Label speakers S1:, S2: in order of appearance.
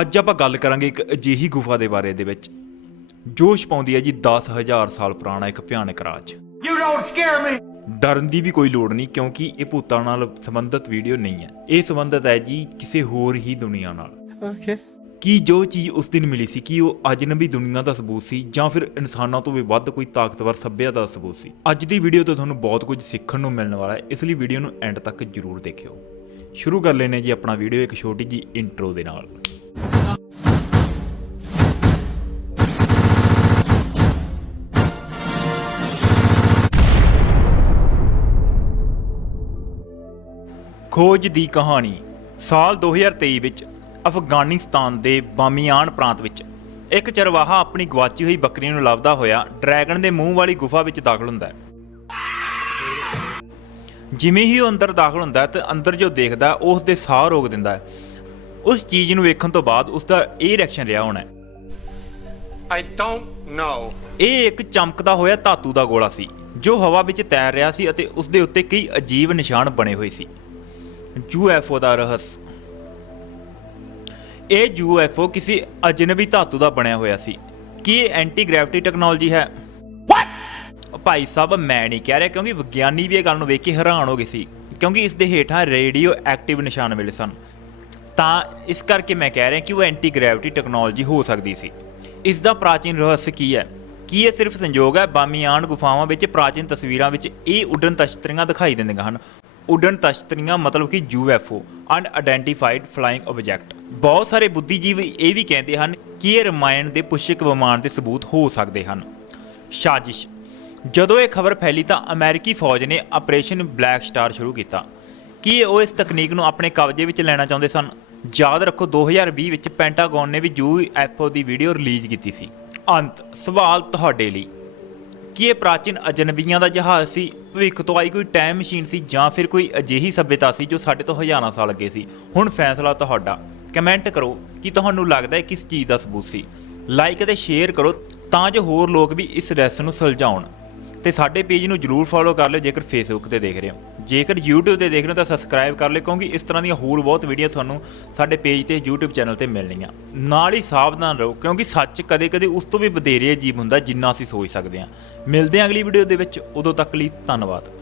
S1: ਅੱਜ ਆਪਾਂ ਗੱਲ ਕਰਾਂਗੇ ਇੱਕ ਅਜਿਹੀ ਗੁਫਾ ਦੇ ਬਾਰੇ ਦੇ ਵਿੱਚ। ਜੋਸ਼ ਪਾਉਂਦੀ ਹੈ ਜੀ 10000 ਸਾਲ ਪੁਰਾਣਾ ਇੱਕ ਭਿਆਨਕ ਰਾਜ।
S2: You don't scare me!
S1: ਡਰਨ ਦੀ ਵੀ ਕੋਈ ਲੋੜ ਨਹੀਂ ਕਿਉਂਕਿ ਇਹ ਭੂਤਾਂ ਨਾਲ ਸੰਬੰਧਿਤ ਵੀਡੀਓ ਨਹੀਂ ਹੈ। ਇਹ ਸੰਬੰਧਿਤ ਹੈ ਜੀ ਕਿਸੇ ਹੋਰ ਹੀ ਦੁਨੀਆ ਨਾਲ।
S2: Okay.
S1: ਕੀ ਜੋ ਚੀਜ਼ ਉਸ ਦਿਨ ਮਿਲੀ ਸੀ ਕੀ ਉਹ ਅਜਨਬੀ ਦੁਨੀਆ ਦਾ ਸਬੂਤ ਸੀ ਜਾਂ ਫਿਰ ਇਨਸਾਨਾਂ ਤੋਂ ਵੀ ਵੱਧ ਕੋਈ ਤਾਕਤਵਰ ਸੱਭਿਅਤਾ ਦਾ ਸਬੂਤ ਸੀ? ਅੱਜ ਦੀ ਵੀਡੀਓ ਤੋਂ ਤੁਹਾਨੂੰ ਬਹੁਤ ਕੁਝ ਸਿੱਖਣ ਨੂੰ ਮਿਲਣ ਵਾਲਾ ਹੈ। ਇਸ ਲਈ ਵੀਡੀਓ ਨੂੰ ਐਂਡ ਤੱਕ ਜਰੂਰ ਦੇਖਿਓ। ਸ਼ੁਰੂ ਕਰ ਲੈਨੇ ਜੀ ਆਪਣਾ ਵੀਡੀਓ ਇੱਕ ਛੋਟੀ ਜੀ ਇੰਟਰੋ ਦੇ ਨਾਲ। ਖੋਜ ਦੀ ਕਹਾਣੀ। ਸਾਲ 2023 ਵਿੱਚ ਅਫਗਾਨਿਸਤਾਨ ਦੇ ਬਾਮੀਆਨ ਪ੍ਰਾਂਤ ਵਿੱਚ ਇੱਕ ਚਰਵਾਹਾ ਆਪਣੀ ਗਵਾਚੀ ਹੋਈ ਬੱਕਰੀ ਨੂੰ ਲੱਭਦਾ ਹੋਇਆ ਡਰੈਗਨ ਦੇ ਮੂੰਹ ਵਾਲੀ ਗੁਫਾ ਵਿੱਚ ਦਾਖਲ ਹੁੰਦਾ ਹੈ। ਜਿਵੇਂ ਹੀ ਉਹ ਅੰਦਰ ਦਾਖਲ ਹੁੰਦਾ ਹੈ ਤੇ ਅੰਦਰ ਜੋ ਦੇਖਦਾ ਹੈ, ਉਹ ਉਸ ਦੇ ਸਾਹ ਰੋਕ ਦਿੰਦਾ ਹੈ। ਉਸ ਚੀਜ਼ ਨੂੰ ਵੇਖਣ ਤੋਂ ਬਾਅਦ ਉਸ ਦਾ ਇਹ ਰਿਐਕਸ਼ਨ ਰਿਹਾ ਹੋਣਾ ਹੈ।
S2: I don't know.
S1: ਇਹ ਇੱਕ ਚਮਕਦਾ ਹੋਇਆ ਧਾਤੂ ਦਾ ਗੋਲਾ ਸੀ ਜੋ ਹਵਾ ਵਿੱਚ ਤੈਰ ਰਿਹਾ ਸੀ ਅਤੇ ਉਸ ਦੇ ਉੱਤੇ ਕਈ ਅਜੀਬ ਨਿਸ਼ਾਨ ਬਣੇ ਹੋਏ ਸੀ। ਯੂਐਫਓ ਦਾ ਰਹੱਸ। ਇਹ ਯੂਐਫਓ ਕਿਸੇ ਅਜਨਬੀ ਧਾਤੂ ਦਾ ਬਣਿਆ ਹੋਇਆ ਸੀ। ਕੀ ਇਹ ਐਂਟੀ ਗ੍ਰੈਵਿਟੀ ਟੈਕਨੋਲੋਜੀ ਹੈ? ਵਾਟ ਭਾਈ ਸਾਹਿਬ ਮੈਂ ਨਹੀਂ ਕਹਿ ਰਿਹਾ ਕਿਉਂਕਿ ਵਿਗਿਆਨੀ ਵੀ ਇਹ ਗੱਲ ਨੂੰ ਵੇਖ ਕੇ ਹੈਰਾਨ ਹੋ ਗਏ ਸੀ ਕਿਉਂਕਿ ਇਸ ਦੇ ਹੇਠਾਂ ਰੇਡੀਓ ਐਕਟਿਵ ਨਿਸ਼ਾਨ ਮਿਲੇ ਸਨ। ਤਾਂ ਇਸ ਕਰਕੇ ਮੈਂ ਕਹਿ ਰਿਹਾ ਕਿ ਉਹ ਐਂਟੀ ਗ੍ਰੈਵਿਟੀ ਟੈਕਨੋਲੋਜੀ ਹੋ ਸਕਦੀ ਸੀ। ਇਸ ਦਾ ਪ੍ਰਾਚੀਨ ਰਹੱਸ ਕੀ ਹੈ? ਕੀ ਇਹ ਸਿਰਫ ਸੰਯੋਗ ਹੈ? ਬਾਮੀਆਨ ਗੁਫਾਵਾਂ ਵਿੱਚ ਪ੍ਰਾਚੀਨ ਤਸਵੀਰਾਂ ਵਿੱਚ ਇਹ ਉੱਡਣ ਤਸ਼ਤਰੀਆਂ ਦਿਖਾਈ ਦਿੰਦੀਆਂ ਹਨ। ਉੱਡਣ ਤਸ਼ਤਰੀਆਂ ਮਤਲਬ ਕਿ ਯੂਐਫਓ ਅਨਆਇਡੈਂਟੀਫਾਈਡ ਫਲਾਈਂਗ ਆਬਜੈਕਟ ਬਹੁਤ ਸਾਰੇ ਬੁੱਧੀਜੀਵ ਇਹ ਵੀ ਕਹਿੰਦੇ ਹਨ ਕਿ ਇਹ ਰਮਾਇਣ ਦੇ ਪੁਸ਼ਕ ਵਿਮਾਨ ਦੇ ਸਬੂਤ ਹੋ ਸਕਦੇ ਹਨ। ਸਾਜ਼ਿਸ਼। ਜਦੋਂ ਇਹ ਖਬਰ ਫੈਲੀ ਤਾਂ ਅਮਰੀਕੀ ਫੌਜ ਨੇ ਆਪਰੇਸ਼ਨ ਬਲੈਕ ਸਟਾਰ ਸ਼ੁਰੂ ਕੀਤਾ। ਕੀ ਉਹ ਇਸ ਤਕਨੀਕ ਨੂੰ ਆਪਣੇ ਕਬਜ਼ੇ ਵਿੱਚ ਲੈਣਾ ਚਾਹੁੰਦੇ ਸਨ? ਯਾਦ ਰੱਖੋ 2020 ਵਿੱਚ ਪੈਂਟਾਗਨ ਨੇ ਵੀ ਯੂਐਫਓ ਦੀ ਵੀਡੀਓ ਰਿਲੀਜ਼ ਕੀਤੀ ਸੀ। ਅੰਤ, ਸਵਾਲ ਤੁਹਾਡੇ ਲਈ। ਕੀ ਇਹ ਪ੍ਰਾਚੀਨ ਅਜਨਬੀਆਂ ਦਾ ਜਹਾਜ਼ ਸੀ, ਭਵਿੱਖ ਤੋਂ ਆਈ ਕੋਈ ਟਾਈਮ ਮਸ਼ੀਨ ਸੀ, ਜਾਂ ਫਿਰ ਕੋਈ ਅਜਿਹੀ ਸਭਿਅਤਾ ਸੀ ਜੋ ਸਾਡੇ ਤੋਂ ਹਜ਼ਾਰਾਂ ਸਾਲ ਅੱਗੇ ਸੀ? ਹੁਣ ਫੈਸਲਾ ਤੁਹਾਡਾ। ਕਮੈਂਟ ਕਰੋ ਕਿ ਤੁਹਾਨੂੰ ਲੱਗਦਾ ਹੈ ਕਿਸ ਚੀਜ਼ ਦਾ ਸਬੂਤ ਸੀ। ਲਾਈਕ ਅਤੇ ਸ਼ੇਅਰ ਕਰੋ ਤਾਂ ਜੋ ਹੋਰ ਲੋਕ ਵੀ ਇਸ ਰਹੱਸ ਨੂੰ ਸੁਲਝਾਉਣ। ਤੇ ਸਾਡੇ ਪੇਜ ਨੂੰ ਜਰੂਰ ਫੋਲੋ ਕਰ ਲਿਓ ਜੇਕਰ ਫੇਸਬੁੱਕ ਤੇ ਦੇਖ ਰਹੇ ਹੋ। ਜੇਕਰ YouTube ਤੇ ਦੇਖ ਰਹੇ ਹੋ ਤਾਂ ਸਬਸਕ੍ਰਾਈਬ ਕਰ ਲਿਓ, ਕਿਉਂਕਿ ਇਸ ਤਰ੍ਹਾਂ ਦੀਆਂ ਹੋਰ ਬਹੁਤ ਵੀਡੀਓ ਤੁਹਾਨੂੰ ਸਾਡੇ ਪੇਜ ਤੇ YouTube ਚੈਨਲ ਤੇ ਮਿਲਣਗੀਆਂ ਨਾਲ ਹੀ ਸਾਵਧਾਨ ਰਹੋ, ਕਿਉਂਕਿ ਸੱਚ ਕਦੇ-ਕਦੇ ਉਸ ਤੋਂ ਵੀ ਵਧੇਰੇ ਅਜੀਬ ਹੁੰਦਾ ਜਿੰਨਾ ਅਸੀਂ ਸੋਚ ਸਕਦੇ ਹਾਂ। ਮਿਲਦੇ ਹਾਂ ਅਗਲੀ ਵੀਡੀਓ ਦੇ ਵਿੱਚ, ਉਦੋਂ ਤੱਕ ਲਈ ਧੰਨਵਾਦ।